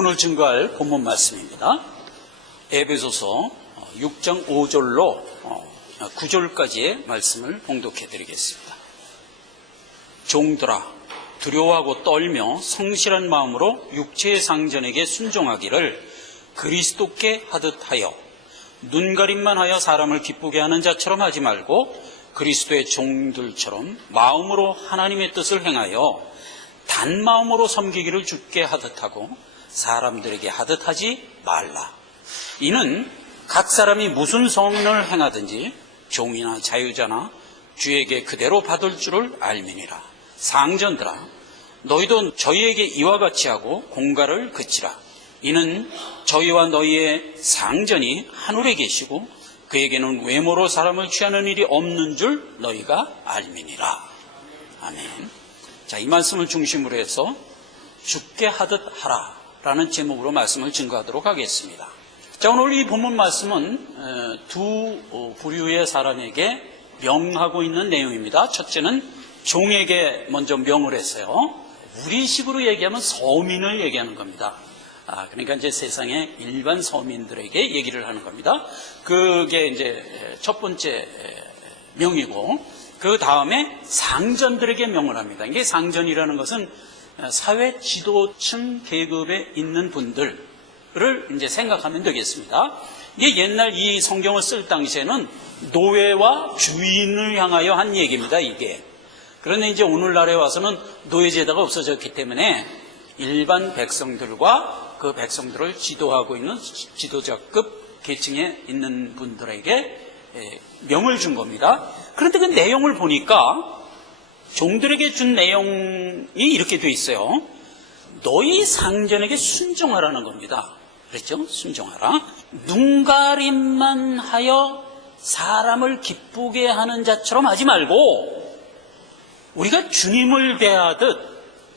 오늘 증거할 본문 말씀입니다. 에베소서 6장 5절로 9절까지의 말씀을 봉독해 드리겠습니다. 종들아, 두려워하고 떨며 성실한 마음으로 육체의 상전에게 순종하기를 그리스도께 하듯 하여 눈가림만 하여 사람을 기쁘게 하는 자처럼 하지 말고 그리스도의 종들처럼 마음으로 하나님의 뜻을 행하여 단 마음으로 섬기기를 주께 하듯 하고 사람들에게 하듯 하지 말라. 이는 각 사람이 무슨 성을 행하든지 종이나 자유자나 주에게 그대로 받을 줄을 알미니라. 상전들아, 너희도 저희에게 이와 같이 하고 공갈을 그치라. 이는 저희와 너희의 상전이 하늘에 계시고 그에게는 외모로 사람을 취하는 일이 없는 줄 너희가 알미니라. 아멘. 자, 이 말씀을 중심으로 해서 주께 하듯 하라 라는 제목으로 말씀을 증거하도록 하겠습니다. 자, 오늘 이 본문 말씀은 두 부류의 사람에게 명하고 있는 내용입니다. 첫째는 종에게 먼저 명을 했어요. 우리식으로 얘기하면 서민을 얘기하는 겁니다. 그러니까 이제 세상의 일반 서민들에게 얘기를 하는 겁니다. 그게 이제 첫 번째 명이고, 그 다음에 상전들에게 명을 합니다. 이게 상전이라는 것은 사회 지도층 계급에 있는 분들을 이제 생각하면 되겠습니다. 이게 옛날 이 성경을 쓸 당시에는 노예와 주인을 향하여 한 얘기입니다, 이게. 그런데 이제 오늘날에 와서는 노예제도가 없어졌기 때문에 일반 백성들과 그 백성들을 지도하고 있는 지도자급 계층에 있는 분들에게 명을 준 겁니다. 그런데 그 내용을 보니까 종들에게 준 내용이 이렇게 돼 있어요. 너희 상전에게 순종하라는 겁니다. 그랬죠? 순종하라. 눈가림만 하여 사람을 기쁘게 하는 자처럼 하지 말고 우리가 주님을 대하듯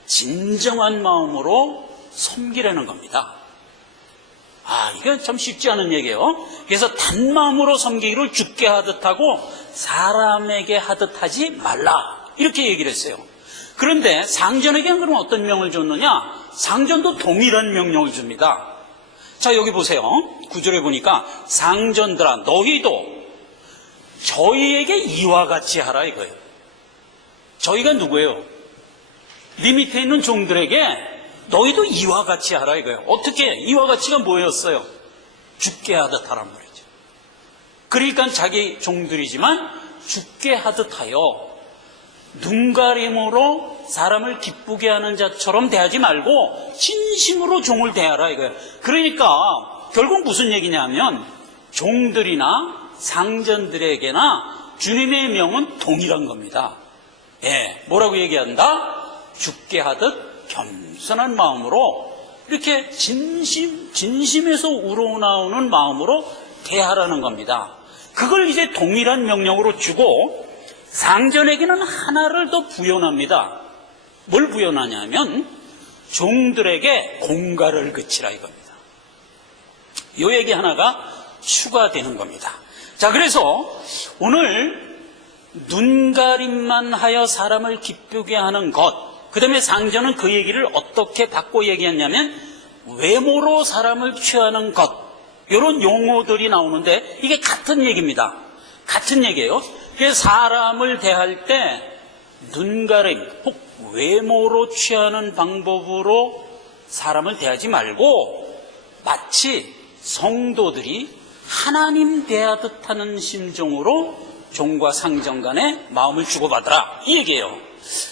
진정한 마음으로 섬기라는 겁니다. 이건 참 쉽지 않은 얘기예요. 그래서 단 마음으로 섬기기를 주께 하듯 하고 사람에게 하듯 하지 말라, 이렇게 얘기를 했어요. 그런데 상전에게는 그럼 어떤 명을 줬느냐? 상전도 동일한 명령을 줍니다. 자, 여기 보세요. 9절에 보니까 상전들아, 너희도 저희에게 이와 같이 하라, 이거예요. 저희가 누구예요? 네 밑에 있는 종들에게 너희도 이와 같이 하라, 이거예요. 어떻게? 이와 같이가 뭐였어요? 죽게 하듯 하란 말이죠. 그러니까 자기 종들이지만 죽게 하듯 하여 눈가림으로 사람을 기쁘게 하는 자처럼 대하지 말고 진심으로 종을 대하라, 이거예요. 그러니까 결국 무슨 얘기냐면 종들이나 상전들에게나 주님의 명은 동일한 겁니다. 뭐라고 얘기한다? 죽게 하듯 겸손한 마음으로 이렇게 진심에서 우러나오는 마음으로 대하라는 겁니다. 그걸 이제 동일한 명령으로 주고 상전에게는 하나를 더 부여합니다. 뭘 부여하냐면 종들에게 공갈을 그치라, 이겁니다. 이 얘기 하나가 추가되는 겁니다. 자, 그래서 오늘 눈가림만 하여 사람을 기쁘게 하는 것, 그 다음에 상전은 그 얘기를 어떻게 바꿔 얘기했냐면 외모로 사람을 취하는 것, 이런 용어들이 나오는데 이게 같은 얘기입니다. 같은 얘기예요. 그래서 사람을 대할 때 눈가림, 혹 외모로 취하는 방법으로 사람을 대하지 말고 마치 성도들이 하나님 대하듯 하는 심정으로 종과 상전 간에 마음을 주고받으라, 이 얘기예요.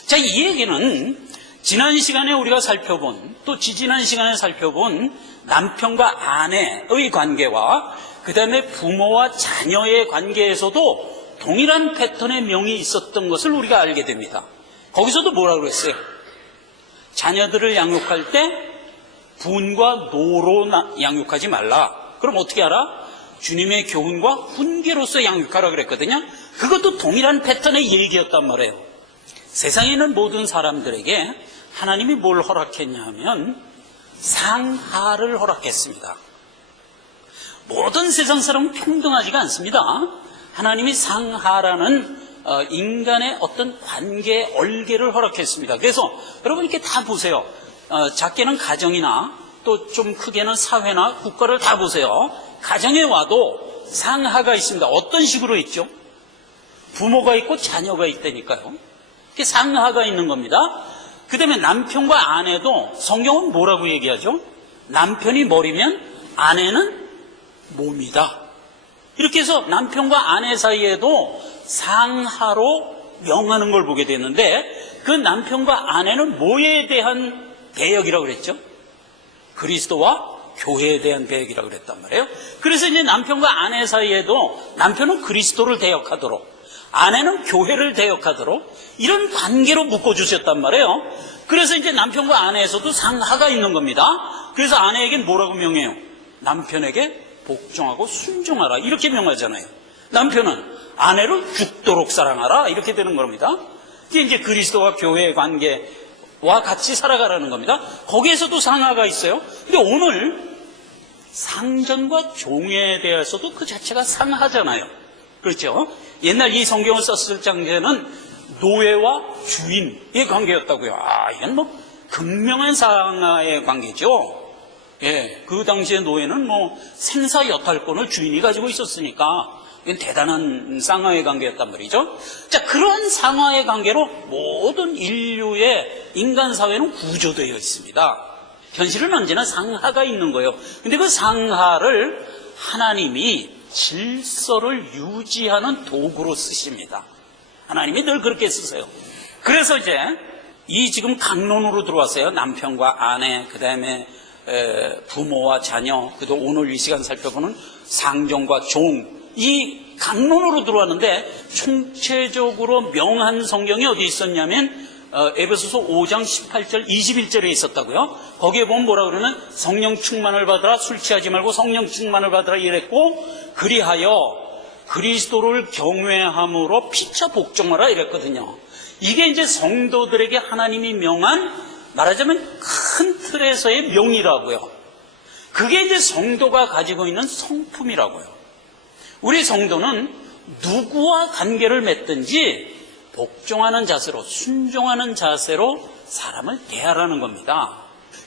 자, 이 얘기는 지난 시간에 우리가 살펴본, 또 지지난 시간에 살펴본 남편과 아내의 관계와 그 다음에 부모와 자녀의 관계에서도 동일한 패턴의 명이 있었던 것을 우리가 알게 됩니다. 거기서도 뭐라고 그랬어요? 자녀들을 양육할 때 분과 노로 양육하지 말라. 그럼 어떻게 하라? 주님의 교훈과 훈계로서 양육하라 그랬거든요. 그것도 동일한 패턴의 얘기였단 말이에요. 세상에 있는 모든 사람들에게 하나님이 뭘 허락했냐 하면 상하를 허락했습니다. 모든 세상 사람은 평등하지가 않습니다. 하나님이 상하라는 인간의 어떤 관계 얼개를 허락했습니다. 그래서 여러분 이렇게 다 보세요. 작게는 가정이나 또 좀 크게는 사회나 국가를 다 보세요. 가정에 와도 상하가 있습니다. 어떤 식으로 있죠? 부모가 있고 자녀가 있다니까요. 이게 상하가 있는 겁니다. 그 다음에 남편과 아내도 성경은 뭐라고 얘기하죠? 남편이 머리면 아내는 몸이다. 이렇게 해서 남편과 아내 사이에도 상하로 명하는 걸 보게 되는데, 그 남편과 아내는 뭐에 대한 배역이라고 그랬죠? 그리스도와 교회에 대한 배역이라고 그랬단 말이에요. 그래서 이제 남편과 아내 사이에도 남편은 그리스도를 대역하도록, 아내는 교회를 대역하도록 이런 관계로 묶어주셨단 말이에요. 그래서 이제 남편과 아내에서도 상하가 있는 겁니다. 그래서 아내에겐 뭐라고 명해요? 남편에게 복종하고 순종하라, 이렇게 명하잖아요. 남편은 아내를 죽도록 사랑하라, 이렇게 되는 겁니다. 이게 이제 그리스도와 교회의 관계와 같이 살아가라는 겁니다. 거기에서도 상하가 있어요. 근데 오늘 상전과 종에 대해서도 그 자체가 상하잖아요. 그렇죠? 옛날 이 성경을 썼을 당시에는 노예와 주인의 관계였다고요. 이건 뭐 극명한 상하의 관계죠. 예, 그 당시에 노예는 뭐 생사 여탈권을 주인이 가지고 있었으니까 이건 대단한 상하의 관계였단 말이죠. 자, 그런 상하의 관계로 모든 인류의 인간 사회는 구조되어 있습니다. 현실은 언제나 상하가 있는 거예요. 근데 그 상하를 하나님이 질서를 유지하는 도구로 쓰십니다. 하나님이 늘 그렇게 쓰세요. 그래서 이제 이 지금 강론으로 들어왔어요. 남편과 아내, 그 다음에 부모와 자녀, 그리고 오늘 이 시간 살펴보는 상종과 종, 이 강론으로 들어왔는데 총체적으로 명한 성경이 어디 있었냐면 에베소서 5장 18절 21절에 있었다고요. 거기에 보면 뭐라 그러면 성령 충만을 받으라, 술 취하지 말고 성령 충만을 받으라 이랬고, 그리하여 그리스도를 경외함으로 피차 복종하라 이랬거든요. 이게 이제 성도들에게 하나님이 명한, 말하자면 큰 틀에서의 명이라고요. 그게 이제 성도가 가지고 있는 성품이라고요. 우리 성도는 누구와 관계를 맺든지 복종하는 자세로, 순종하는 자세로 사람을 대하라는 겁니다.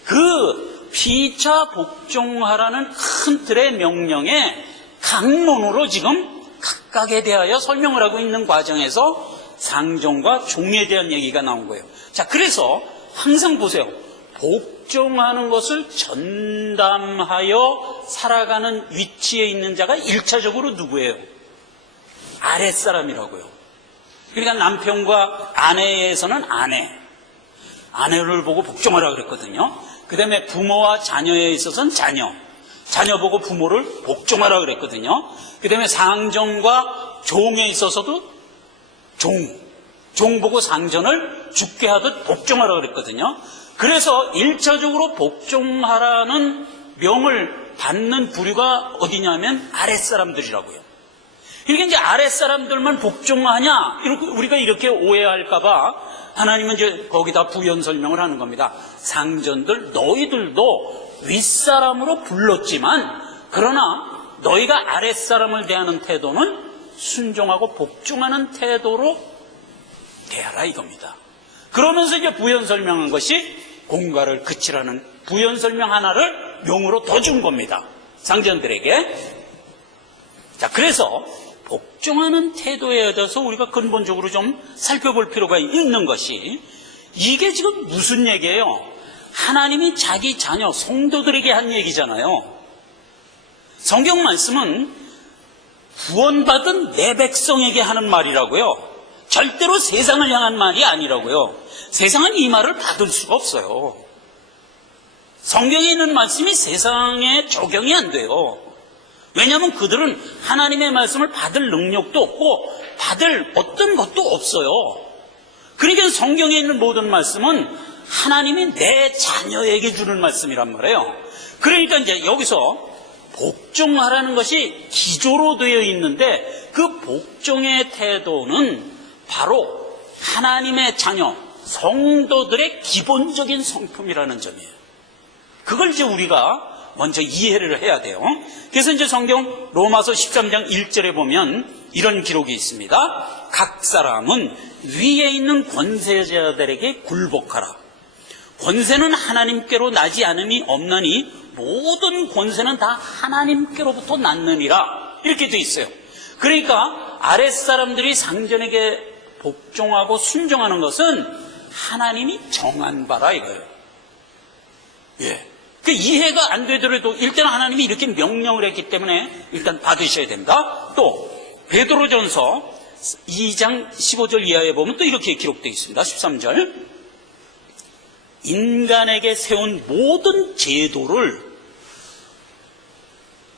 그 피차 복종하라는 큰 틀의 명령에 강론으로 지금 각각에 대하여 설명을 하고 있는 과정에서 상종과 종에 대한 얘기가 나온 거예요. 자, 그래서 항상 보세요. 복종하는 것을 전담하여 살아가는 위치에 있는 자가 1차적으로 누구예요? 아랫사람이라고요. 그러니까 남편과 아내에서는 아내를 보고 복종하라 그랬거든요. 그 다음에 부모와 자녀에 있어서는 자녀 보고 부모를 복종하라 그랬거든요. 그 다음에 상전과 종에 있어서도 종 보고 상전을 죽게 하듯 복종하라 그랬거든요. 그래서 1차적으로 복종하라는 명을 받는 부류가 어디냐면 아랫사람들이라고요. 그러니까 이제 아랫사람들만 복종하냐, 우리가 이렇게 오해할까봐 하나님은 이제 거기다 부연 설명을 하는 겁니다. 상전들, 너희들도 윗사람으로 불렀지만, 그러나 너희가 아랫사람을 대하는 태도는 순종하고 복종하는 태도로 대하라 이겁니다. 그러면서 이제 부연 설명한 것이 공갈을 그치라는 부연 설명 하나를 명으로 더 준 겁니다. 상전들에게. 자, 그래서 복종하는 태도에 대해서 우리가 근본적으로 좀 살펴볼 필요가 있는 것이, 이게 지금 무슨 얘기예요? 하나님이 자기 자녀 성도들에게 한 얘기잖아요. 성경 말씀은 구원받은 내 백성에게 하는 말이라고요. 절대로 세상을 향한 말이 아니라고요. 세상은 이 말을 받을 수가 없어요. 성경에 있는 말씀이 세상에 적용이 안 돼요. 왜냐하면 그들은 하나님의 말씀을 받을 능력도 없고 받을 어떤 것도 없어요. 그러니까 성경에 있는 모든 말씀은 하나님이 내 자녀에게 주는 말씀이란 말이에요. 그러니까 이제 여기서 복종하라는 것이 기조로 되어 있는데, 그 복종의 태도는 바로 하나님의 자녀 성도들의 기본적인 성품이라는 점이에요. 그걸 이제 우리가 먼저 이해를 해야 돼요. 그래서 이제 성경 로마서 13장 1절에 보면 이런 기록이 있습니다. 각 사람은 위에 있는 권세자들에게 굴복하라. 권세는 하나님께로 나지 않음이 없나니 모든 권세는 다 하나님께로부터 났느니라 이렇게 돼 있어요. 그러니까 아랫사람들이 상전에게 복종하고 순종하는 것은 하나님이 정한 바라 이거예요. 예. 그 이해가 안 되더라도 일단 하나님이 이렇게 명령을 했기 때문에 일단 받으셔야 됩니다. 또 베드로전서 2장 15절 이하에 보면 또 이렇게 기록되어 있습니다. 13절 인간에게 세운 모든 제도를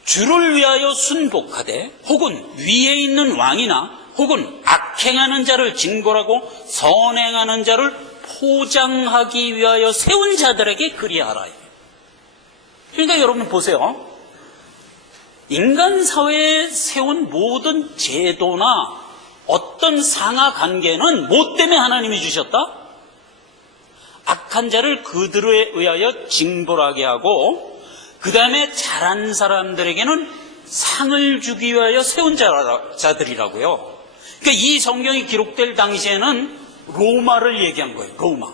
주를 위하여 순복하되 혹은 위에 있는 왕이나 혹은 악행하는 자를 징벌하고 선행하는 자를 포장하기 위하여 세운 자들에게 그리하라. 그러니까 여러분 보세요. 인간 사회에 세운 모든 제도나 어떤 상하 관계는 뭐 때문에 하나님이 주셨다? 악한 자를 그들에 의하여 징벌하게 하고 그 다음에 잘한 사람들에게는 상을 주기 위하여 세운 자들이라고요. 그러니까 이 성경이 기록될 당시에는 로마를 얘기한 거예요. 로마.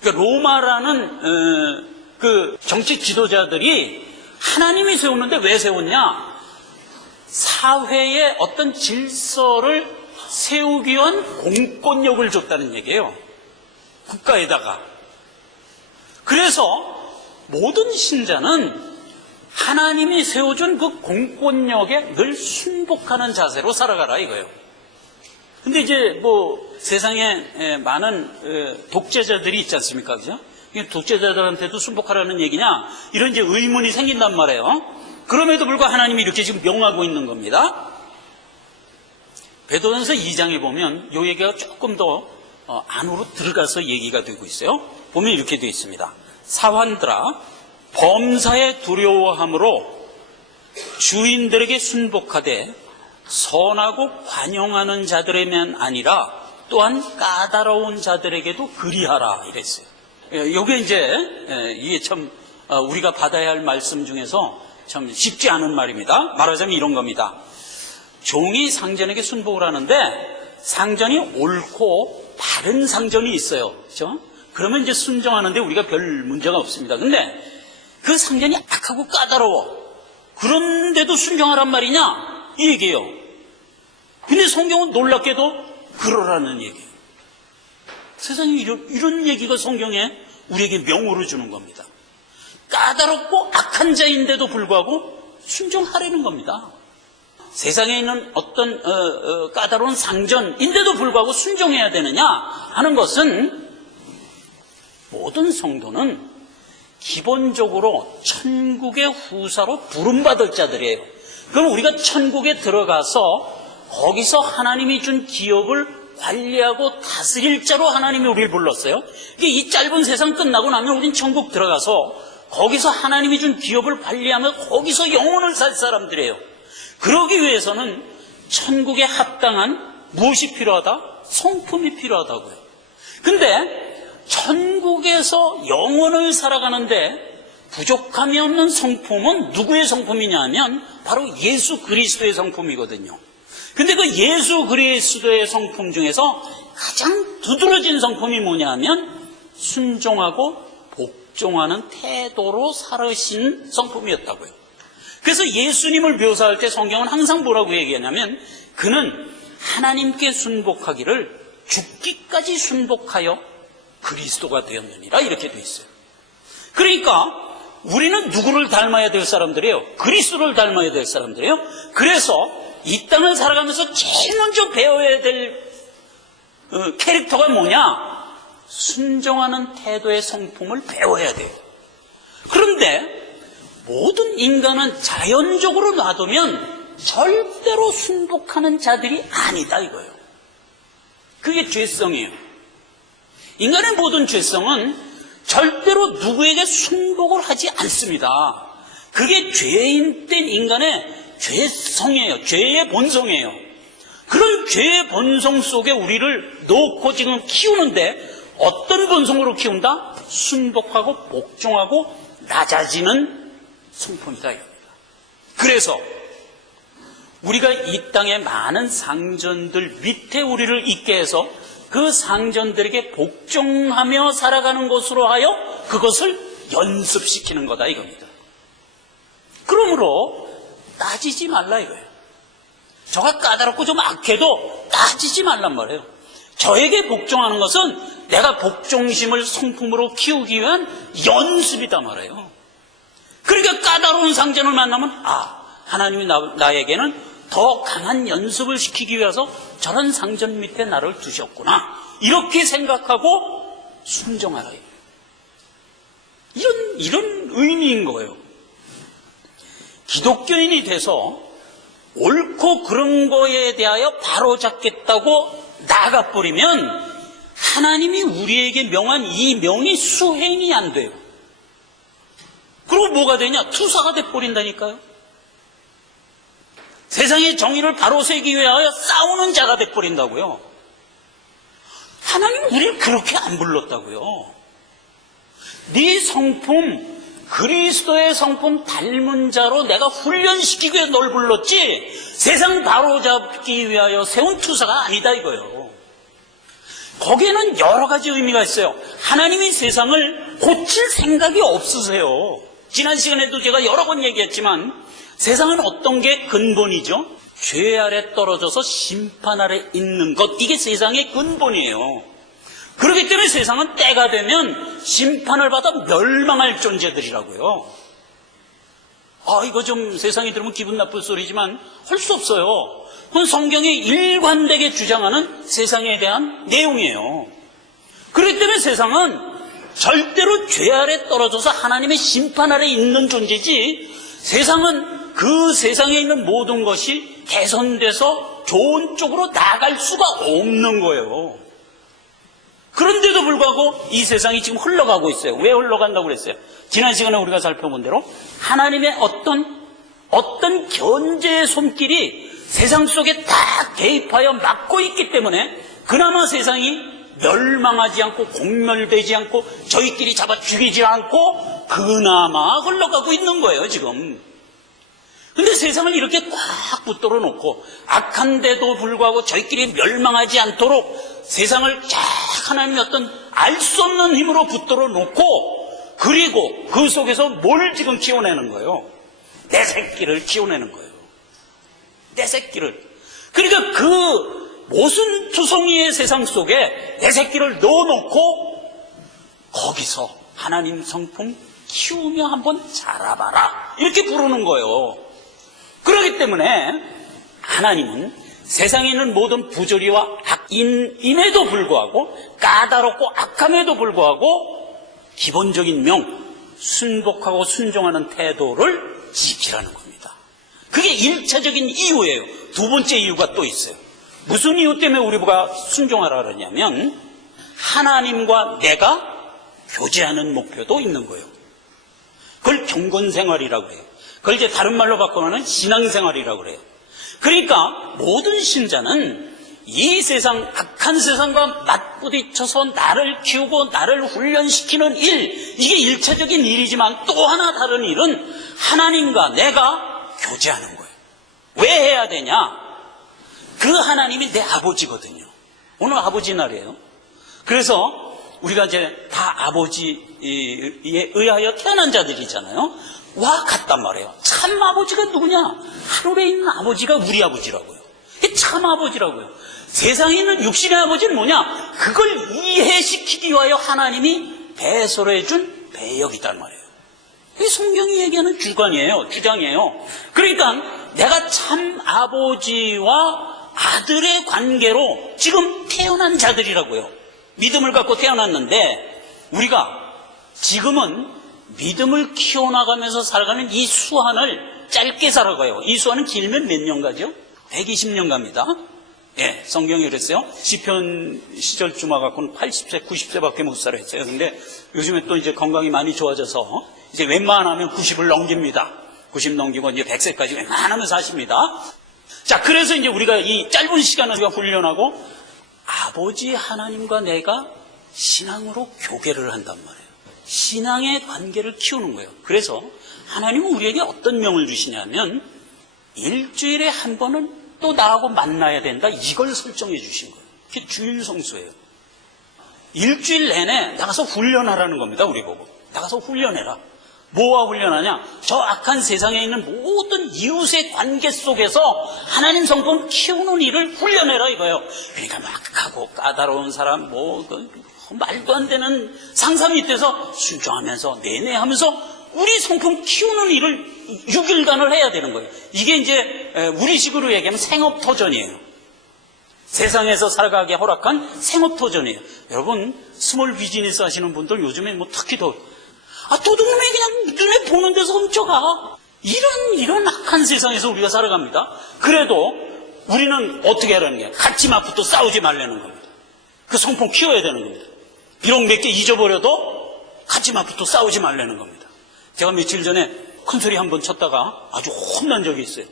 그러니까 로마라는 그 정치 지도자들이 하나님이 세우는데 왜 세웠냐? 사회의 어떤 질서를 세우기 위한 공권력을 줬다는 얘기예요. 국가에다가. 그래서 모든 신자는 하나님이 세워준 그 공권력에 늘 순복하는 자세로 살아가라 이거예요. 근데 이제 뭐 세상에 많은 독재자들이 있지 않습니까? 그죠? 독재자들한테도 순복하라는 얘기냐? 이런 이제 의문이 생긴단 말이에요. 그럼에도 불구하고 하나님이 이렇게 지금 명하고 있는 겁니다. 베드로전서 2장에 보면 이 얘기가 조금 더 안으로 들어가서 얘기가 되고 있어요. 보면 이렇게 되어 있습니다. 사환들아 범사에 두려워함으로 주인들에게 순복하되 선하고 관용하는 자들에만 아니라 또한 까다로운 자들에게도 그리하라 이랬어요. 이게 이제 이게 참 우리가 받아야 할 말씀 중에서 참 쉽지 않은 말입니다. 말하자면 이런 겁니다. 종이 상전에게 순복을 하는데 상전이 옳고 바른 상전이 있어요. 그렇죠? 그러면 이제 순종하는데 우리가 별 문제가 없습니다. 근데 그 상전이 악하고 까다로워. 그런데도 순종하란 말이냐? 이 얘기예요. 근데 성경은 놀랍게도 그러라는 얘기예요. 세상에 이런 얘기가 성경에 우리에게 명호를 주는 겁니다. 까다롭고 악한 자인데도 불구하고 순종하라는 겁니다. 세상에 있는 어떤 까다로운 상전인데도 불구하고 순종해야 되느냐 하는 것은 모든 성도는 기본적으로 천국의 후사로 부름받을 자들이에요. 그럼 우리가 천국에 들어가서 거기서 하나님이 준 기업을 관리하고 다스릴 자로 하나님이 우리를 불렀어요. 이 짧은 세상 끝나고 나면 우린 천국 들어가서 거기서 하나님이 준 기업을 관리하며 거기서 영혼을 살 사람들이에요. 그러기 위해서는 천국에 합당한 무엇이 필요하다? 성품이 필요하다고요. 근데 천국에서 영혼을 살아가는데 부족함이 없는 성품은 누구의 성품이냐 하면 바로 예수 그리스도의 성품이거든요. 근데 그 예수 그리스도의 성품 중에서 가장 두드러진 성품이 뭐냐 하면 순종하고 복종하는 태도로 살으신 성품이었다고요. 그래서 예수님을 묘사할 때 성경은 항상 뭐라고 얘기하냐면 그는 하나님께 순복하기를 죽기까지 순복하여 그리스도가 되었느니라 이렇게 돼 있어요. 그러니까 우리는 누구를 닮아야 될 사람들이에요? 그리스도를 닮아야 될 사람들이에요. 그래서 이 땅을 살아가면서 제일 먼저 배워야 될 캐릭터가 뭐냐? 순종하는 태도의 성품을 배워야 돼요. 그런데 모든 인간은 자연적으로 놔두면 절대로 순복하는 자들이 아니다 이거예요. 그게 죄성이에요. 인간의 모든 죄성은 절대로 누구에게 순복을 하지 않습니다. 그게 죄인된 인간의 죄성이에요. 죄의 본성이에요. 그런 죄의 본성 속에 우리를 놓고 지금 키우는데 어떤 본성으로 키운다? 순복하고 복종하고 낮아지는 성품이다 이겁니다. 그래서 우리가 이 땅의 많은 상전들 밑에 우리를 있게 해서 그 상전들에게 복종하며 살아가는 것으로 하여 그것을 연습시키는 거다 이겁니다. 그러므로 따지지 말라 이거예요. 저가 까다롭고 좀 악해도 따지지 말란 말이에요. 저에게 복종하는 것은 내가 복종심을 성품으로 키우기 위한 연습이다 말이에요. 그러니까 까다로운 상전을 만나면 하나님이 나에게는 더 강한 연습을 시키기 위해서 저런 상전 밑에 나를 두셨구나 이렇게 생각하고 순종하라. 이런 의미인 거예요. 기독교인이 돼서 옳고 그른 거에 대하여 바로잡겠다고 나가버리면 하나님이 우리에게 명한 이 명이 수행이 안 돼요. 그리고 뭐가 되냐? 투사가 돼버린다니까요. 세상의 정의를 바로 세기 위하여 싸우는 자가 돼버린다고요. 하나님은 우리를 그렇게 안 불렀다고요. 네 성품, 그리스도의 성품 닮은 자로 내가 훈련시키기 위해 널 불렀지 세상 바로잡기 위하여 세운 투사가 아니다 이거예요. 거기에는 여러 가지 의미가 있어요. 하나님이 세상을 고칠 생각이 없으세요. 지난 시간에도 제가 여러 번 얘기했지만 세상은 어떤 게 근본이죠? 죄 아래 떨어져서 심판 아래 있는 것, 이게 세상의 근본이에요. 그렇기 때문에 세상은 때가 되면 심판을 받아 멸망할 존재들이라고요. 이거 좀 세상이 들으면 기분 나쁠 소리지만 할 수 없어요. 그건 성경이 일관되게 주장하는 세상에 대한 내용이에요. 그렇기 때문에 세상은 절대로 죄 아래 떨어져서 하나님의 심판 아래 있는 존재지 세상은 그 세상에 있는 모든 것이 개선돼서 좋은 쪽으로 나아갈 수가 없는 거예요. 그런데도 불구하고 이 세상이 지금 흘러가고 있어요. 왜 흘러간다고 그랬어요? 지난 시간에 우리가 살펴본 대로 하나님의 어떤 견제의 손길이 세상 속에 다 개입하여 막고 있기 때문에 그나마 세상이 멸망하지 않고 공멸되지 않고 저희끼리 잡아 죽이지 않고 그나마 흘러가고 있는 거예요 지금. 근데 세상을 이렇게 꽉 붙들어 놓고 악한데도 불구하고 저희끼리 멸망하지 않도록 세상을 쫙 하나님의 어떤 알 수 없는 힘으로 붙들어 놓고 그리고 그 속에서 뭘 지금 키워내는 거예요? 내 새끼를 키워내는 거예요. 내 새끼를. 그러니까 그 모순투성이의 세상 속에 내 새끼를 넣어놓고 거기서 하나님 성품 키우며 한번 자라봐라 이렇게 부르는 거예요. 그렇기 때문에 하나님은 세상에 있는 모든 부조리와 악인임에도 불구하고 까다롭고 악함에도 불구하고 기본적인 명, 순복하고 순종하는 태도를 지키라는 겁니다. 그게 1차적인 이유예요. 두 번째 이유가 또 있어요. 무슨 이유 때문에 우리가 순종하라 그러냐면 하나님과 내가 교제하는 목표도 있는 거예요. 그걸 경건생활이라고 해요. 그걸 이제 다른 말로 바꾸면 신앙생활이라고 그래요. 그러니까 모든 신자는 이 세상, 악한 세상과 맞부딪혀서 나를 키우고 나를 훈련시키는 일, 이게 1차적인 일이지만 또 하나 다른 일은 하나님과 내가 교제하는 거예요. 왜 해야 되냐? 그 하나님이 내 아버지거든요. 오늘 아버지 날이에요. 그래서 우리가 이제 다 아버지에 의하여 태어난 자들이잖아요. 와 같단 말이에요. 참 아버지가 누구냐? 하늘에 있는 아버지가 우리 아버지라고요. 참 아버지라고요. 세상에 있는 육신의 아버지는 뭐냐? 그걸 이해시키기 위하여 하나님이 배설해 준 배역이단 말이에요. 이게 성경이 얘기하는 주관이에요. 주장이에요. 그러니까 내가 참 아버지와 아들의 관계로 지금 태어난 자들이라고요. 믿음을 갖고 태어났는데 우리가 지금은 믿음을 키워나가면서 살아가는 이 수한을 짧게 살아가요. 이 수한은 길면 몇 년 가죠? 120년 갑니다. 예, 성경이 그랬어요. 시편 시절 주마 갖고는 80세, 90세밖에 못 살아 했어요. 근데 요즘에 또 이제 건강이 많이 좋아져서 이제 웬만하면 90을 넘깁니다. 90 넘기고 이제 100세까지 웬만하면 사십니다. 자, 그래서 이제 우리가 이 짧은 시간을 우리가 훈련하고 아버지 하나님과 내가 신앙으로 교계를 한단 말이에요. 신앙의 관계를 키우는 거예요. 그래서 하나님은 우리에게 어떤 명을 주시냐면 일주일에 한 번은 또 나하고 만나야 된다. 이걸 설정해 주신 거예요. 그게 주일 성수예요. 일주일 내내 나가서 훈련하라는 겁니다. 우리 보고. 나가서 훈련해라. 뭐와 훈련하냐? 저 악한 세상에 있는 모든 이웃의 관계 속에서 하나님 성품 키우는 일을 훈련해라 이거예요. 그러니까 막하고 까다로운 사람, 말도 안 되는 상사 밑에서 순종하면서 내내 하면서 우리 성품 키우는 일을 6일간을 해야 되는 거예요. 이게 이제 우리식으로 얘기하면 생업터전이에요. 세상에서 살아가게 허락한 생업터전이에요. 여러분, 스몰 비즈니스 하시는 분들 요즘에 특히 더 도둑놈이 그냥 눈에 보는 데서 훔쳐가. 이런 악한 세상에서 우리가 살아갑니다. 그래도 우리는 어떻게 하라는 게 같이 맞붙어 싸우지 말라는 겁니다. 그 성품 키워야 되는 겁니다. 비록 몇 개 잊어버려도 같이 맞붙어 싸우지 말라는 겁니다. 제가 며칠 전에 큰소리 한번 쳤다가 아주 혼난 적이 있어요.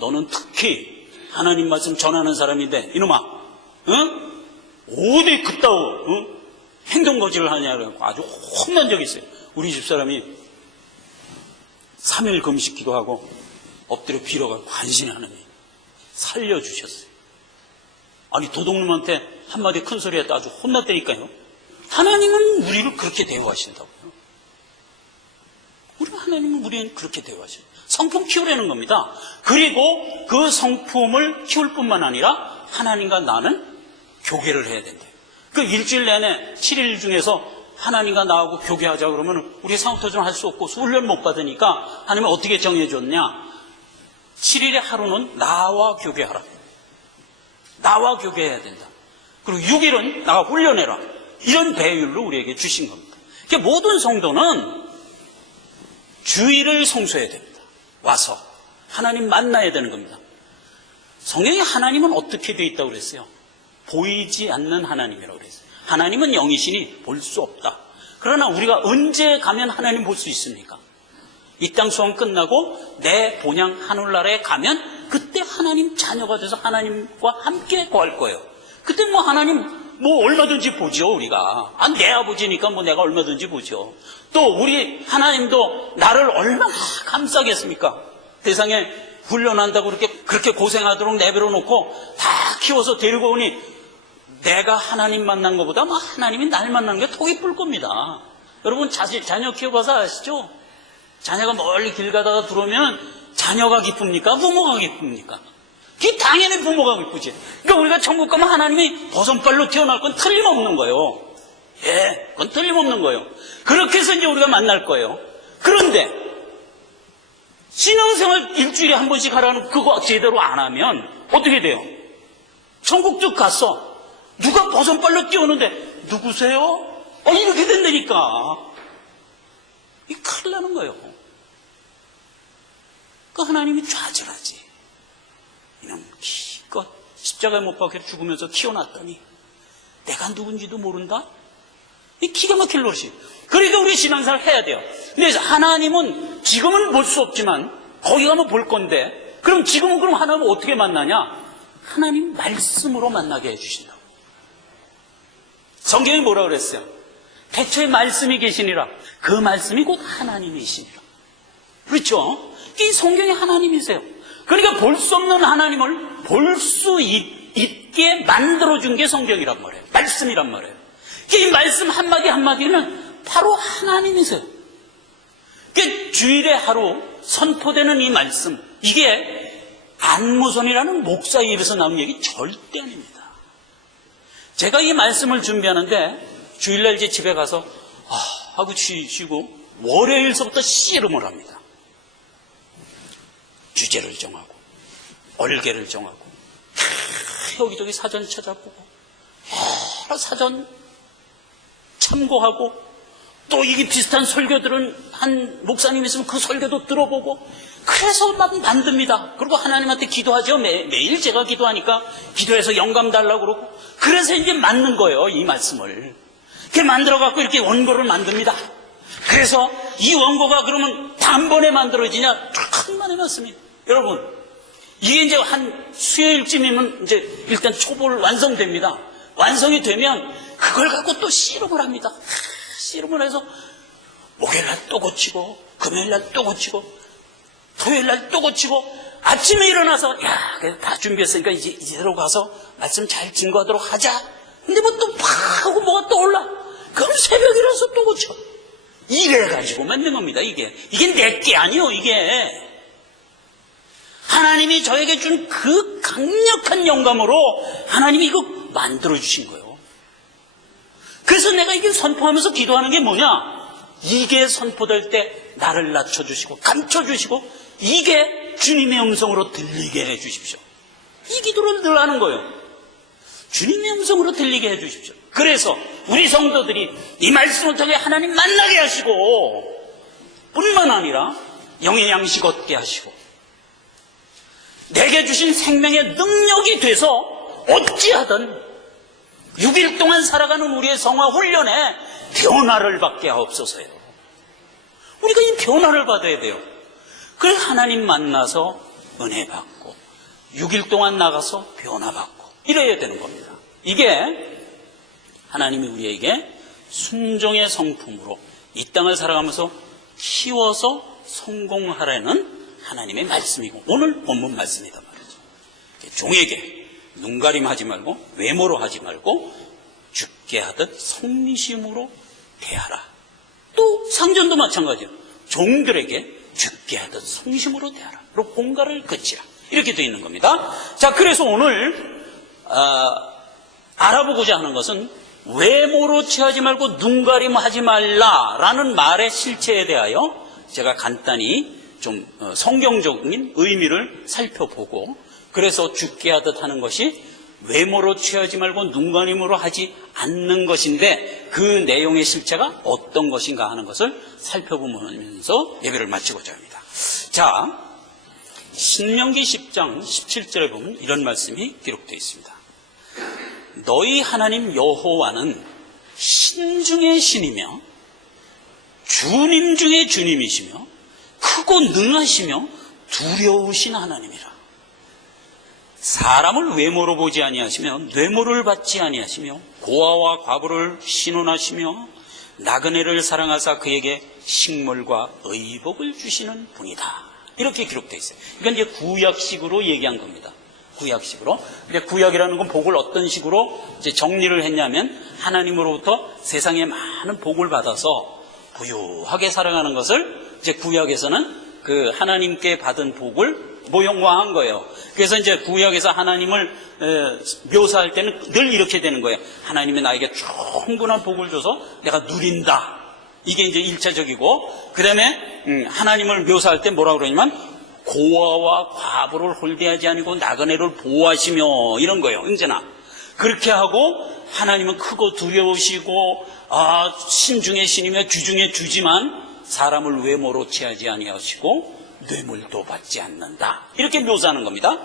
너는 특히 하나님 말씀 전하는 사람인데 이놈아, 응? 어디 그따위 행동거지를 하냐고 아주 혼난 적이 있어요. 우리 집사람이 3일 금식 기도하고 엎드려 빌어가지고 간신히 하나님 살려주셨어요. 아니 도둑놈한테 한마디 큰소리 했다 아주 혼났다니까요. 하나님은 우리를 그렇게 대우하신다고요. 하나님은 우리는 그렇게 대우하셔요. 성품 키우려는 겁니다. 그리고 그 성품을 키울 뿐만 아니라 하나님과 나는 교계를 해야 된대요. 그 일주일 내내 7일 중에서 하나님과 나하고 교계하자 그러면 우리 상업터전 할 수 없고 훈련 못 받으니까 하나님은 어떻게 정해줬냐? 7일의 하루는 나와 교계하라. 나와 교계해야 된다. 그리고 6일은 나와 훈련해라. 이런 배율로 우리에게 주신 겁니다. 그러니까 모든 성도는 주일을 성수해야 됩니다. 와서 하나님 만나야 되는 겁니다. 성경에 하나님은 어떻게 되어 있다고 그랬어요? 보이지 않는 하나님이라고 그랬어요. 하나님은 영이시니 볼 수 없다. 그러나 우리가 언제 가면 하나님 볼 수 있습니까? 이 땅 수원 끝나고 내 본향 하늘나라에 가면 그때 하나님 자녀가 돼서 하나님과 함께 거할 거예요. 그때 하나님 얼마든지 보죠, 우리가. 내 아버지니까 내가 얼마든지 보죠. 또 우리 하나님도 나를 얼마나 감싸겠습니까? 세상에 훈련한다고 그렇게 고생하도록 내버려 놓고 다 키워서 데리고 오니 내가 하나님 만난 것보다 하나님이 날 만나는 게 더 이쁠 겁니다. 여러분 자녀 키워봐서 아시죠? 자녀가 멀리 길 가다가 들어오면 자녀가 기쁩니까? 부모가 기쁩니까? 그게 당연히 부모가 기쁘지. 그러니까 우리가 천국 가면 하나님이 버선발로 태어날 건 틀림없는 거예요. 예, 그건 틀림없는 거예요. 그렇게 해서 이제 우리가 만날 거예요. 그런데 신앙생활 일주일에 한 번씩 하라는 그거 제대로 안 하면 어떻게 돼요? 천국 쭉 갔어. 누가 버선발로 뛰어오는데 누구세요? 이렇게 된다니까. 이 큰일 나는 거예요. 그 하나님이 좌절하지. 이놈 기껏 십자가에 못 박혀 죽으면서 키워놨더니 내가 누군지도 모른다? 이 기가 막힐 노릇이. 그러니까 우리 신앙생활 해야 돼요. 근데 하나님은 지금은 볼 수 없지만 거기 가면 볼 건데 그럼 지금은 그럼 하나님을 어떻게 만나냐? 하나님 말씀으로 만나게 해주신다고. 성경이 뭐라 그랬어요? 태초에 말씀이 계시니라. 그 말씀이 곧 하나님이시니라. 그렇죠? 이 성경이 하나님이세요. 그러니까 볼 수 없는 하나님을 볼 수 있게 만들어준 게 성경이란 말이에요. 말씀이란 말이에요. 이 말씀 한마디 한마디는 바로 하나님이세요. 그러니까 주일에 하루 선포되는 이 말씀, 이게 안무선이라는 목사의 입에서 나온 얘기 절대 아닙니다. 제가 이 말씀을 준비하는데 주일날 이제 집에 가서 하고 쉬고 월요일서부터 씨름을 합니다. 주제를 정하고 얼개를 정하고 여기저기 사전 찾아보고 여러 사전 참고하고 또 이게 비슷한 설교들은 한 목사님 있으면 그 설교도 들어보고 그래서 막 만듭니다. 그리고 하나님한테 기도하죠. 매일 제가 기도하니까 기도해서 영감 달라고 그러고 그래서 이제 만든 거예요. 이 말씀을 이렇게 만들어갖고 이렇게 원고를 만듭니다. 그래서 이 원고가 그러면 단번에 만들어지냐? 천만의 말씀이에요. 여러분 이게 이제 한 수요일쯤이면 이제 일단 초볼 완성됩니다. 완성이 되면 그걸 갖고 또 씨름을 합니다. 씨름을 해서 목요일날 또 고치고 금요일날 또 고치고 토요일날 또 고치고 아침에 일어나서 다 준비했으니까 이제로 가서 말씀 잘 증거하도록 하자. 근데 뭐 또 팍 하고 뭐가 떠올라. 그럼 새벽이라서 또 고쳐. 이래가지고 만든 겁니다, 이게. 이게 내게 아니요, 이게. 하나님이 저에게 준 그 강력한 영감으로 하나님이 이거 만들어주신 거예요. 그래서 내가 이게 선포하면서 기도하는 게 뭐냐? 이게 선포될 때 나를 낮춰주시고 감춰주시고 이게 주님의 음성으로 들리게 해주십시오. 이 기도를 늘 하는 거예요. 주님의 음성으로 들리게 해주십시오. 그래서 우리 성도들이 이 말씀을 통해 하나님 만나게 하시고 뿐만 아니라 영의 양식 얻게 하시고 내게 주신 생명의 능력이 돼서 어찌하든 6일 동안 살아가는 우리의 성화 훈련에 변화를 받게 하옵소서요. 우리가 이 변화를 받아야 돼요. 그래서 하나님 만나서 은혜 받고 6일 동안 나가서 변화 받고 이래야 되는 겁니다. 이게 하나님이 우리에게 순종의 성품으로 이 땅을 살아가면서 키워서 성공하라는 하나님의 말씀이고 오늘 본문 말씀이다 말이죠. 종에게 눈가림하지 말고 외모로 하지 말고 죽게 하듯 성심으로 대하라. 또 상전도 마찬가지예요. 종들에게 죽게 하듯 성심으로 대하라. 그리고 공갈을 그치라. 이렇게 되어 있는 겁니다. 자, 그래서 오늘 알아보고자 하는 것은 외모로 취하지 말고 눈가림하지 말라라는 말의 실체에 대하여 제가 간단히 좀 성경적인 의미를 살펴보고 그래서 죽게 하듯 하는 것이 외모로 취하지 말고 눈가림으로 하지 않는 것인데 그 내용의 실체가 어떤 것인가 하는 것을 살펴보면서 예배를 마치고자 합니다. 자, 신명기 10장 17절에 보면 이런 말씀이 기록되어 있습니다. 너희 하나님 여호와는 신 중의 신이며 주님 중의 주님이시며 크고 능하시며 두려우신 하나님이라. 사람을 외모로 보지 아니하시며 뇌물을 받지 아니하시며 고아와 과부를 신원하시며 나그네를 사랑하사 그에게 식물과 의복을 주시는 분이다. 이렇게 기록되어 있어요. 그러니까 이제 구약식으로 얘기한 겁니다. 구약식으로. 근데 구약이라는 건 복을 어떤 식으로 이제 정리를 했냐면 하나님으로부터 세상에 많은 복을 받아서 부유하게 살아가는 것을 이제 구약에서는 그 하나님께 받은 복을 모형화한 거예요. 그래서 이제 구약에서 하나님을 묘사할 때는 늘 이렇게 되는 거예요. 하나님이 나에게 충분한 복을 줘서 내가 누린다. 이게 이제 1차적이고, 그 다음에 하나님을 묘사할 때 뭐라고 그러냐면 고아와 과부를 홀대하지 아니고 나그네를 보호하시며 이런 거예요. 언제나 그렇게 하고 하나님은 크고 두려우시고 신 중의 신이며 주 중의 주지만 사람을 외모로 취하지 아니하시고 뇌물도 받지 않는다. 이렇게 묘사하는 겁니다.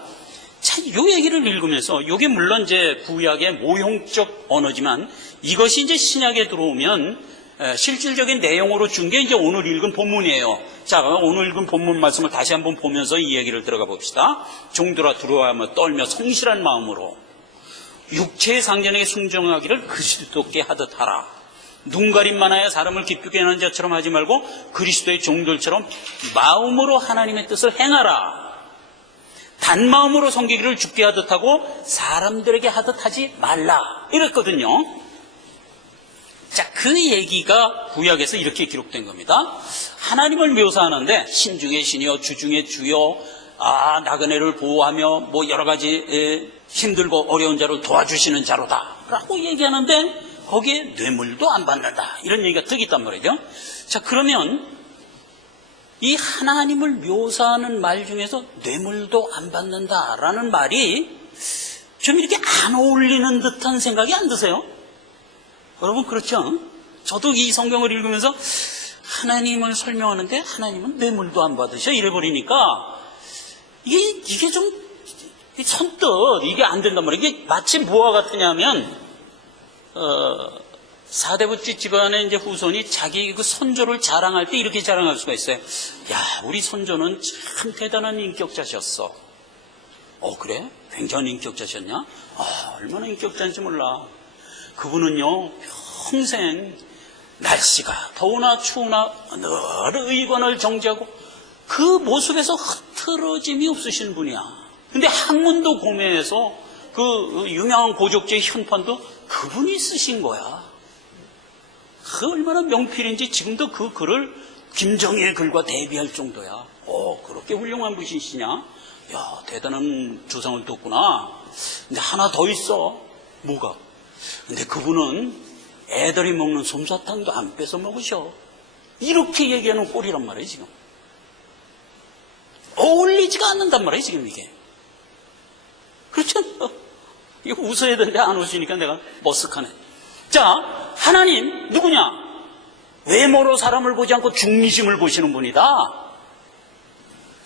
자, 요 얘기를 읽으면서 이게 물론 이제 구약의 모형적 언어지만 이것이 이제 신약에 들어오면 실질적인 내용으로 준 게 이제 오늘 읽은 본문이에요. 자, 오늘 읽은 본문 말씀을 다시 한번 보면서 이 얘기를 들어가 봅시다. 종들아 두려워하며 떨며 성실한 마음으로 육체의 상전에게 순종하기를 그리스도께 하듯 하라. 눈가림만 하여 사람을 기쁘게 하는 자처럼 하지 말고 그리스도의 종들처럼 마음으로 하나님의 뜻을 행하라. 단마음으로 섬기기를 죽게 하듯 하고 사람들에게 하듯 하지 말라. 이랬거든요. 자, 그 얘기가 구약에서 이렇게 기록된 겁니다. 하나님을 묘사하는데 신 중의 신이여 주 중의 주여 나그네를 보호하며 뭐 여러 가지 힘들고 어려운 자를 도와주시는 자로다 라고 얘기하는데 거기에 뇌물도 안 받는다 이런 얘기가 들어있단 말이죠. 자, 그러면 이 하나님을 묘사하는 말 중에서 뇌물도 안 받는다라는 말이 좀 이렇게 안 어울리는 듯한 생각이 안 드세요? 여러분 그렇죠? 저도 이 성경을 읽으면서 하나님을 설명하는데 하나님은 뇌물도 안 받으셔 이래버리니까 이게 좀 선뜻 이게 안 된단 말이에요. 이게 마치 뭐와 같으냐면 사대부집 집안의 이제 후손이 자기 그 선조를 자랑할 때 이렇게 자랑할 수가 있어요. 야, 우리 선조는 참 대단한 인격자셨어. 그래? 굉장한 인격자셨냐? 얼마나 인격자인지 몰라. 그분은요 평생 날씨가 더우나 추우나 늘 의관을 정지하고 그 모습에서 흐트러짐이 없으신 분이야. 근데 학문도 고매해서 그 유명한 고족제의 현판도 그분이 쓰신 거야. 그 얼마나 명필인지 지금도 그 글을 김정희의 글과 대비할 정도야. 그렇게 훌륭한 분이시냐? 야, 대단한 조상을 뒀구나. 근데 하나 더 있어. 뭐가? 근데 그분은 애들이 먹는 솜사탕도 안 뺏어 먹으셔. 이렇게 얘기하는 꼴이란 말이에요, 지금. 어울리지가 않는단 말이에요, 지금 이게. 그렇죠? 이거 웃어야 되는데 안 웃으니까 내가 머쓱하네. 자, 하나님 누구냐? 외모로 사람을 보지 않고 중리심을 보시는 분이다.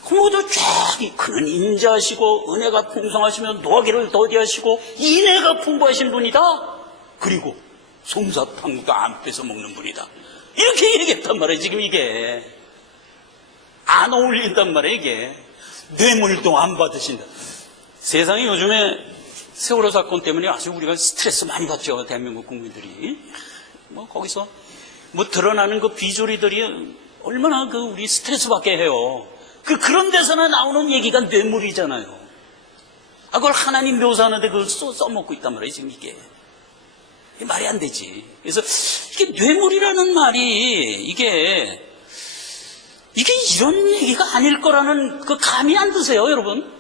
그모두 쫙 그는 인자하시고 은혜가 풍성하시며 노하기를 더디하시고 인애가 풍부하신 분이다. 그리고 솜사탕도 안 뺏어 먹는 분이다. 이렇게 얘기했단 말이에요. 지금 이게 안 어울린단 말이에요. 이게 뇌물도 안 받으신다. 세상에 요즘에 세월호 사건 때문에 아주 우리가 스트레스 많이 받죠. 대한민국 국민들이. 거기서 드러나는 그 비조리들이 얼마나 우리 스트레스 받게 해요. 그런 데서나 나오는 얘기가 뇌물이잖아요. 그걸 하나님 묘사하는데 그걸 써먹고 있단 말이에요, 지금 이게. 말이 안 되지. 그래서 이게 뇌물이라는 말이 이게 이런 얘기가 아닐 거라는 그 감이 안 드세요, 여러분?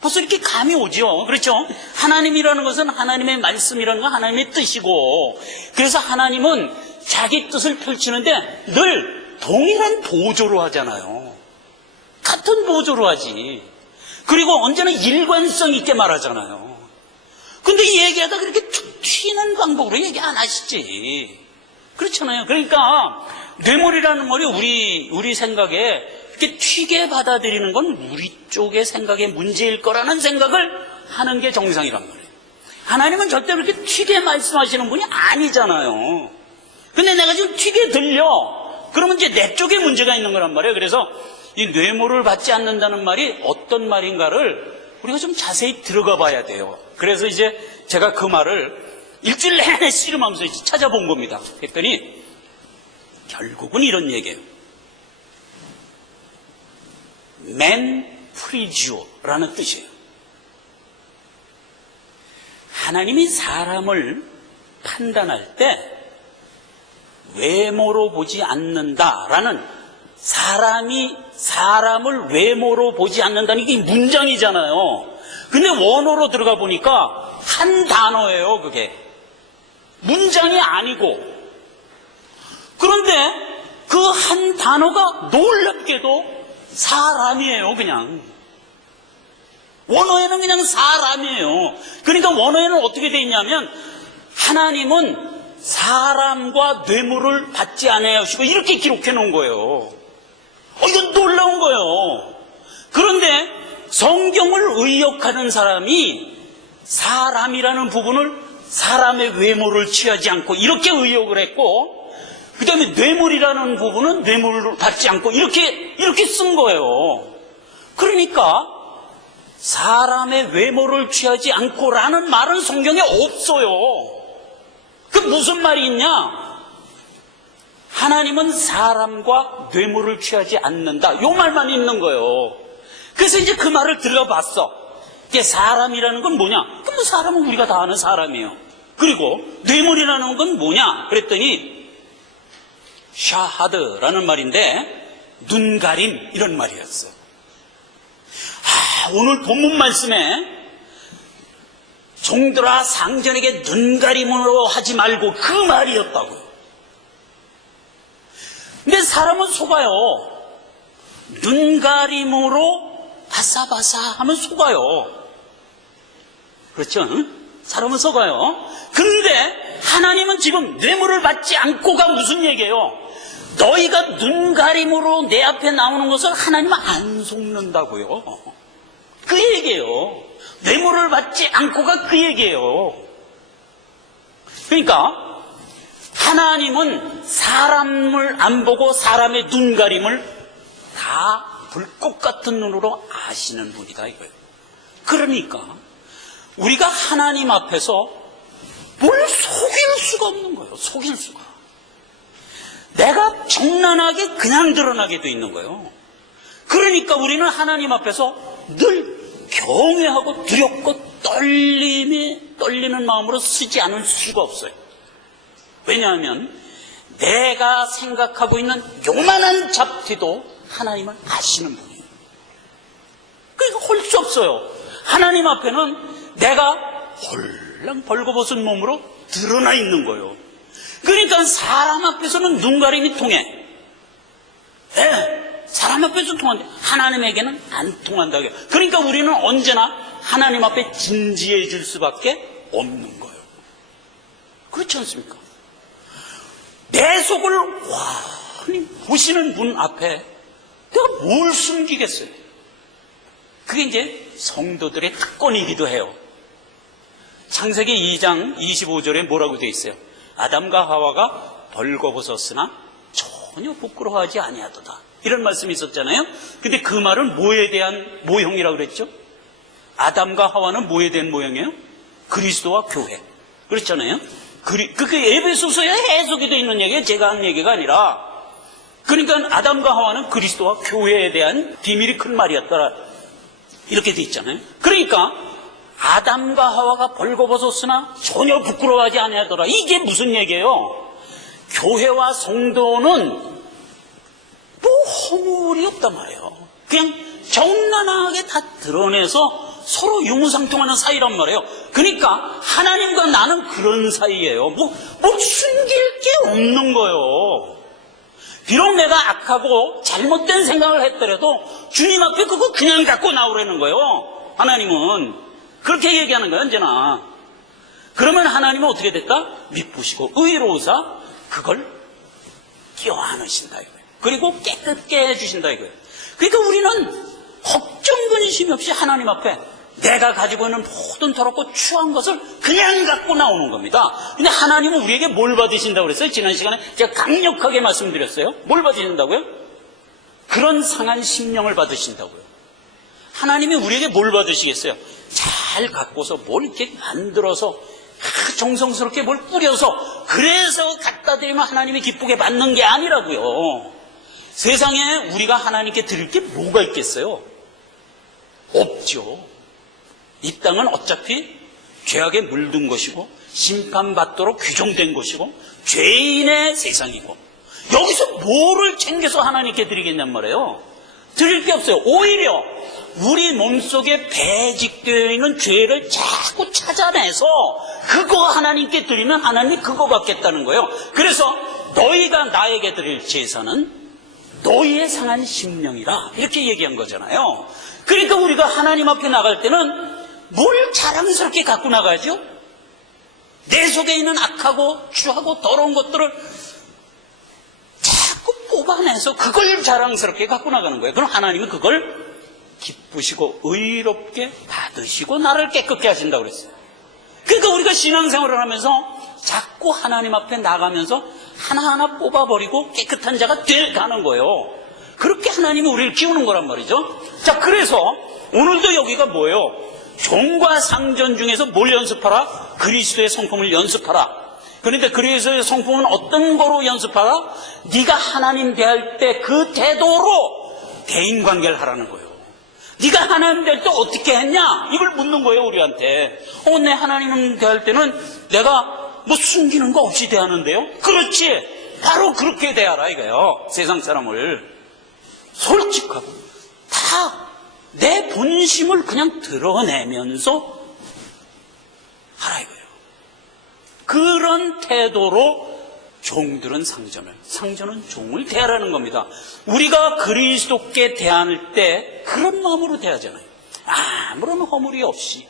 벌써 이렇게 감이 오죠. 그렇죠? 하나님이라는 것은 하나님의 말씀이라는 건 하나님의 뜻이고, 그래서 하나님은 자기 뜻을 펼치는데 늘 동일한 보조로 하잖아요. 같은 보조로 하지. 그리고 언제나 일관성 있게 말하잖아요. 근데 얘기하다 그렇게 툭 튀는 방법으로 얘기 안 하시지. 그렇잖아요. 그러니까 뇌물이라는 말이 우리 생각에 이렇게 튀게 받아들이는 건 우리 쪽의 생각의 문제일 거라는 생각을 하는 게 정상이란 말이에요. 하나님은 절대 그렇게 튀게 말씀하시는 분이 아니잖아요. 근데 내가 지금 튀게 들려. 그러면 이제 내 쪽에 문제가 있는 거란 말이에요. 그래서 이 뇌물을 받지 않는다는 말이 어떤 말인가를 우리가 좀 자세히 들어가 봐야 돼요. 그래서 이제 제가 그 말을 일주일 내내 씨름하면서 찾아본 겁니다. 그랬더니 결국은 이런 얘기예요. 맨 프리지오라는 뜻이에요. 하나님이 사람을 판단할 때 외모로 보지 않는다라는, 사람이 사람을 외모로 보지 않는다는 게 문장이잖아요. 근데 원어로 들어가 보니까 한 단어예요, 그게. 문장이 아니고. 그런데 그 한 단어가 놀랍게도 사람이에요, 그냥. 원어에는 그냥 사람이에요. 그러니까 원어에는 어떻게 돼 있냐면, 하나님은 사람과 뇌물을 받지 않으시고 이렇게 기록해 놓은 거예요. 이건 놀라운 거예요. 그런데 성경을 의역하는 사람이 사람이라는 부분을 사람의 외모를 취하지 않고 이렇게 의역을 했고, 그 다음에 뇌물이라는 부분은 뇌물을 받지 않고 이렇게 쓴 거예요. 그러니까 사람의 외모를 취하지 않고라는 말은 성경에 없어요. 그 무슨 말이 있냐? 하나님은 사람과 뇌물을 취하지 않는다. 요 말만 있는 거예요. 그래서 이제 그 말을 들어봤어. 이게 사람이라는 건 뭐냐? 그럼 사람은 우리가 다 아는 사람이에요. 그리고 뇌물이라는 건 뭐냐? 그랬더니 샤하드라는 말인데 눈가림 이런 말이었어. 오늘 본문 말씀에 종들아 상전에게 눈가림으로 하지 말고 그 말이었다고요. 근데 사람은 속아요. 눈가림으로 바사바사 하면 속아요. 그렇죠? 사람은 속아요. 근데 하나님은 지금 뇌물을 받지 않고가 무슨 얘기예요? 너희가 눈가림으로 내 앞에 나오는 것을 하나님은 안 속는다고요. 그 얘기예요. 뇌물을 받지 않고가 그 얘기예요. 그러니까 하나님은 사람을 안 보고 사람의 눈가림을 다 불꽃 같은 눈으로 아시는 분이다 이거예요. 그러니까 우리가 하나님 앞에서 뭘 속일 수가 없는 거예요. 속일 수가. 내가 정난하게 그냥 드러나게 돼 있는 거예요. 그러니까 우리는 하나님 앞에서 늘 경외하고 두렵고 떨리는 마음으로 쓰지 않을 수가 없어요. 왜냐하면 내가 생각하고 있는 요만한 잡티도 하나님은 아시는 분이에요. 그러니까 할 수 없어요. 하나님 앞에는 내가 홀랑 벌거벗은 몸으로 드러나 있는 거예요. 그러니까 사람 앞에서는 눈가림이 통해. 네, 사람 앞에서 통하는데 하나님에게는 안 통한다고요. 그러니까 우리는 언제나 하나님 앞에 진지해질 수밖에 없는 거예요. 그렇지 않습니까? 내 속을 환히 보시는 분 앞에 내가 뭘 숨기겠어요? 그게 이제 성도들의 특권이기도 해요. 창세기 2장 25절에 뭐라고 되어 있어요? 아담과 하와가 벌거벗었으나 전혀 부끄러워하지 아니하도다. 이런 말씀이 있었잖아요. 근데 그 말은 뭐에 대한 모형이라고 그랬죠? 아담과 하와는 뭐에 대한 모형이에요? 그리스도와 교회. 그렇잖아요. 그게 에베소서에 해석이 되어 있는 얘기예요. 제가 한 얘기가 아니라. 그러니까 아담과 하와는 그리스도와 교회에 대한 비밀이 큰 말이었더라. 이렇게 되어 있잖아요. 그러니까 아담과 하와가 벌거벗었으나 전혀 부끄러워하지 아니하더라. 이게 무슨 얘기예요? 교회와 성도는 뭐 허물이 없단 말이에요. 그냥 정난하게 다 드러내서 서로 유무상통하는 사이란 말이에요. 그러니까 하나님과 나는 그런 사이예요. 뭘 숨길 게 없는 거예요. 비록 내가 악하고 잘못된 생각을 했더라도 주님 앞에 그거 그냥 갖고 나오라는 거예요. 하나님은 그렇게 얘기하는 거예요. 언제나. 그러면 하나님은 어떻게 됐다? 미쁘시고 의로우사 그걸 껴안으신다 이거예요. 그리고 깨끗게 해주신다 이거예요. 그러니까 우리는 걱정 근심이 없이 하나님 앞에 내가 가지고 있는 모든 더럽고 추한 것을 그냥 갖고 나오는 겁니다. 근데 하나님은 우리에게 뭘 받으신다고 그랬어요? 지난 시간에 제가 강력하게 말씀드렸어요. 뭘 받으신다고요? 그런 상한 심령을 받으신다고요. 하나님이 우리에게 뭘 받으시겠어요? 잘 갖고서 뭘 이렇게 만들어서 정성스럽게 뭘 뿌려서 그래서 갖다 드리면 하나님이 기쁘게 받는 게 아니라고요. 세상에 우리가 하나님께 드릴 게 뭐가 있겠어요? 없죠. 이 땅은 어차피 죄악에 물든 것이고 심판받도록 규정된 것이고 죄인의 세상이고 여기서 뭐를 챙겨서 하나님께 드리겠냔 말이에요. 드릴 게 없어요. 오히려 우리 몸속에 배직되어 있는 죄를 자꾸 찾아내서 그거 하나님께 드리면 하나님이 그거 받겠다는 거예요. 그래서 너희가 나에게 드릴 제사는 너희의 상한 심령이라 이렇게 얘기한 거잖아요. 그러니까 우리가 하나님 앞에 나갈 때는 뭘 자랑스럽게 갖고 나가죠? 내 속에 있는 악하고 추하고 더러운 것들을 자꾸 뽑아내서 그걸 자랑스럽게 갖고 나가는 거예요. 그럼 하나님은 그걸 기쁘시고 의롭게 받으시고 나를 깨끗게 하신다고 그랬어요. 그러니까 우리가 신앙생활을 하면서 자꾸 하나님 앞에 나가면서 하나하나 뽑아버리고 깨끗한 자가 돼가는 거예요. 그렇게 하나님이 우리를 키우는 거란 말이죠. 자, 그래서 오늘도 여기가 뭐예요? 종과 상전 중에서 뭘 연습하라? 그리스도의 성품을 연습하라. 그런데 그리스도의 성품은 어떤 거로 연습하라? 네가 하나님 대할 때 그 태도로 대인관계를 하라는 거예요. 네가 하나님 대할 때 어떻게 했냐? 이걸 묻는 거예요, 우리한테. 내 하나님 대할 때는 내가 뭐 숨기는 거 없이 대하는데요? 그렇지. 바로 그렇게 대하라 이거예요. 세상 사람을 솔직하고 다 내 본심을 그냥 드러내면서 하라 이거예요. 그런 태도로 종들은 상전은 종을 대하라는 겁니다. 우리가 그리스도께 대할 때 그런 마음으로 대하잖아요. 아무런 허물이 없이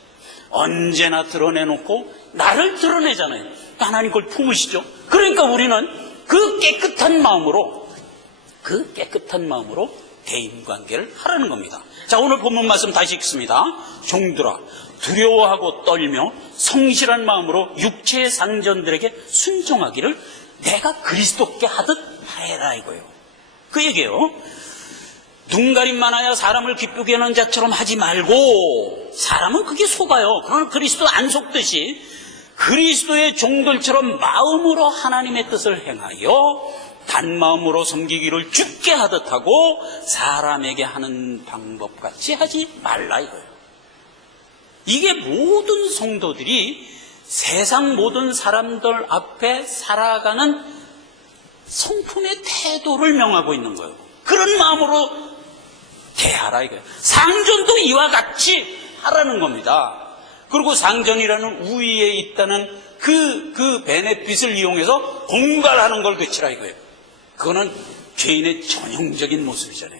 언제나 드러내놓고 나를 드러내잖아요. 하나님 그걸 품으시죠. 그러니까 우리는 그 깨끗한 마음으로 대인관계를 하라는 겁니다. 자, 오늘 본문 말씀 다시 읽습니다. 종들아 두려워하고 떨며 성실한 마음으로 육체의 상전들에게 순종하기를 내가 그리스도께 하듯 하라 이거예요. 그 얘기예요. 눈가림만 하여 사람을 기쁘게 하는 자처럼 하지 말고, 사람은 그게 속아요. 그러나 그리스도 안 속듯이 그리스도의 종들처럼 마음으로 하나님의 뜻을 행하여 단마음으로 섬기기를 주께 하듯 하고 사람에게 하는 방법같이 하지 말라 이거예요. 이게 모든 성도들이 세상 모든 사람들 앞에 살아가는 성품의 태도를 명하고 있는 거예요. 그런 마음으로 대하라 이거예요. 상전도 이와 같이 하라는 겁니다. 그리고 상전이라는 우위에 있다는 그 베네핏을 이용해서 공갈하는 걸 그치라 이거예요. 그거는 죄인의 전형적인 모습이잖아요.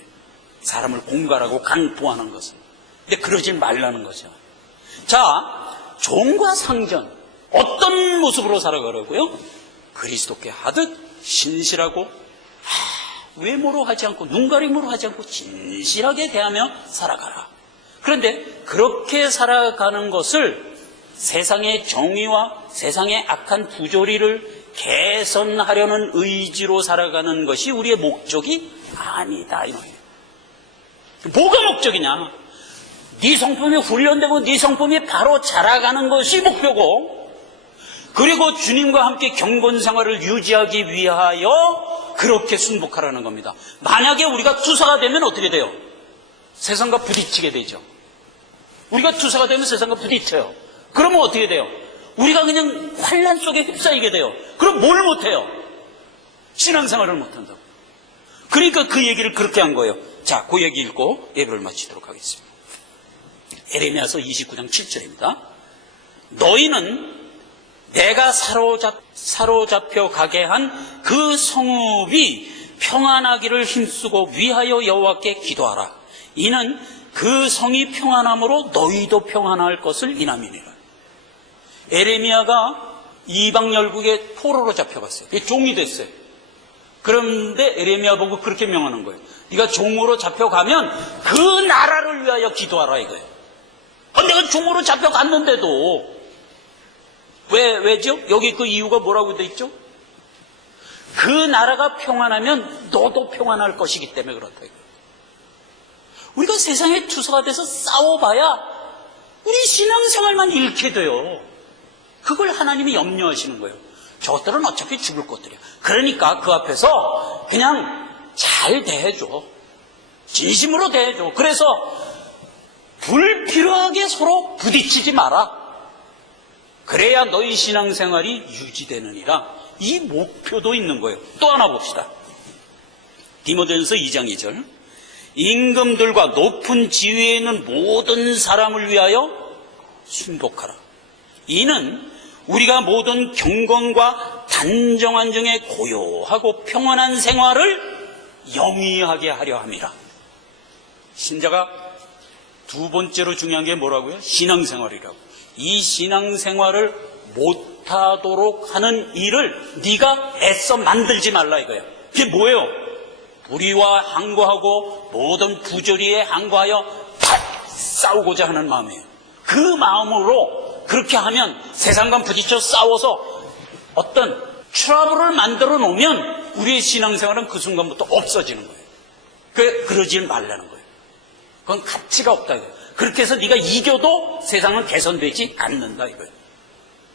사람을 공갈하고 강포하는 것은. 근데 그러지 말라는 거죠. 자, 종과 상전 어떤 모습으로 살아가라고요? 그리스도께 하듯 신실하고 외모로 하지 않고 눈가림으로 하지 않고 진실하게 대하며 살아가라. 그런데 그렇게 살아가는 것을 세상의 정의와 세상의 악한 부조리를 개선하려는 의지로 살아가는 것이 우리의 목적이 아니다. 뭐가 목적이냐? 네 성품이 훈련되고 네 성품이 바로 자라가는 것이 목표고, 그리고 주님과 함께 경건 생활을 유지하기 위하여 그렇게 순복하라는 겁니다. 만약에 우리가 투사가 되면 어떻게 돼요? 세상과 부딪히게 되죠. 우리가 투사가 되면 세상과 부딪혀요. 그러면 어떻게 돼요? 우리가 그냥 환란 속에 휩싸이게 돼요. 그럼 뭘 못해요? 신앙생활을 못한다고. 그러니까 그 얘기를 그렇게 한 거예요. 자, 그 얘기 읽고 예배를 마치도록 하겠습니다. 에레미야서 29장 7절입니다. 너희는 내가 사로잡혀 가게 한 그 성읍이 평안하기를 힘쓰고 위하여 여호와께 기도하라. 이는 그 성이 평안함으로 너희도 평안할 것을 인함이니라. 에레미야가 이방 열국의 포로로 잡혀갔어요. 그게 종이 됐어요. 그런데 에레미야 보고 그렇게 명하는 거예요. 네가 종으로 잡혀가면 그 나라를 위하여 기도하라 이거예요. 내가 종으로 잡혀갔는데도 왜죠? 여기 그 이유가 뭐라고 돼 있죠? 그 나라가 평안하면 너도 평안할 것이기 때문에 그렇다 이거예요. 우리가 세상에 투사가 돼서 싸워봐야 우리 신앙생활만 잃게 돼요. 그걸 하나님이 염려하시는 거예요. 저들은 어차피 죽을 것들이야. 그러니까 그 앞에서 그냥 잘 대해줘. 진심으로 대해줘. 그래서 불필요하게 서로 부딪히지 마라. 그래야 너희 신앙생활이 유지되느니라. 이 목표도 있는 거예요. 또 하나 봅시다. 디모데전서 2장 2절. 임금들과 높은 지위에 있는 모든 사람을 위하여 순복하라. 이는 우리가 모든 경건과 단정한 중에 고요하고 평안한 생활을 영위하게 하려 함이라. 신자가 두 번째로 중요한 게 뭐라고요? 신앙생활이라고. 이 신앙생활을 못하도록 하는 일을 네가 애써 만들지 말라 이거예요. 그게 뭐예요? 불의와 항거하고 모든 부조리에 항거하여 싸우고자 하는 마음이에요. 그 마음으로 그렇게 하면 세상과 부딪혀 싸워서 어떤 트러블을 만들어 놓으면 우리의 신앙생활은 그 순간부터 없어지는 거예요. 그러지 말라는 거예요. 그건 가치가 없다 이거예요. 그렇게 해서 네가 이겨도 세상은 개선되지 않는다 이거예요.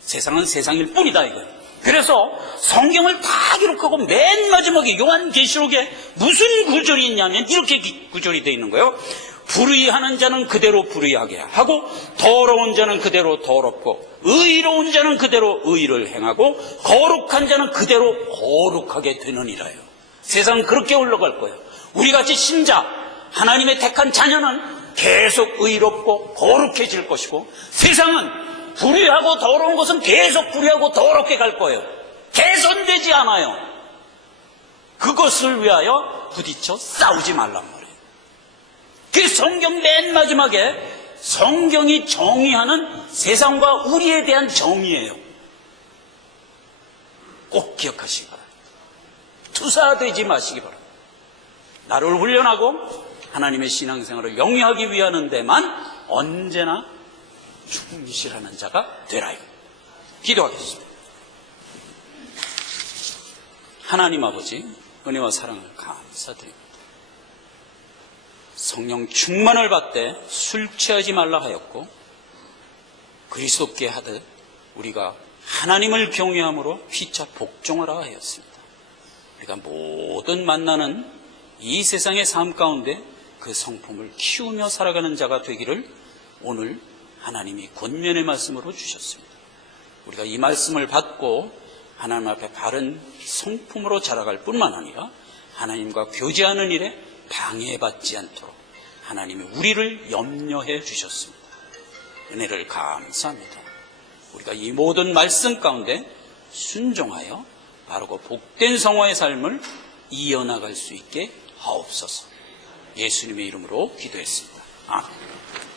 세상은 세상일 뿐이다 이거예요. 그래서 성경을 다 기록하고 맨 마지막에 요한계시록에 무슨 구절이 있냐면 이렇게 구절이 되어 있는 거예요. 불의하는 자는 그대로 불의하게 하고 더러운 자는 그대로 더럽고 의로운 자는 그대로 의를 행하고 거룩한 자는 그대로 거룩하게 되느니라요. 세상은 그렇게 흘러갈 거예요. 우리같이 신자 하나님의 택한 자녀는 계속 의롭고 거룩해질 것이고, 세상은 불의하고 더러운 것은 계속 불의하고 더럽게 갈 거예요. 개선되지 않아요. 그것을 위하여 부딪혀 싸우지 말란 말이에요. 그 성경 맨 마지막에 성경이 정의하는 세상과 우리에 대한 정의예요. 꼭 기억하시기 바랍니다. 투사되지 마시기 바랍니다. 나를 훈련하고 하나님의 신앙생활을 영위하기 위하는 데만 언제나 충실하는 자가 되라. 기도하겠습니다. 하나님 아버지, 은혜와 사랑을 감사드립니다. 성령 충만을 받되 술 취하지 말라 하였고, 그리스도께 하듯 우리가 하나님을 경외함으로 피차 복종하라 하였습니다. 우리가 모든 만나는 이 세상의 삶 가운데 그 성품을 키우며 살아가는 자가 되기를 오늘 하나님이 권면의 말씀으로 주셨습니다. 우리가 이 말씀을 받고 하나님 앞에 바른 성품으로 자라갈 뿐만 아니라 하나님과 교제하는 일에 방해받지 않도록 하나님이 우리를 염려해 주셨습니다. 은혜를 감사합니다. 우리가 이 모든 말씀 가운데 순종하여 바르고 복된 성화의 삶을 이어나갈 수 있게 하옵소서. 예수님의 이름으로 기도했습니다. 아멘.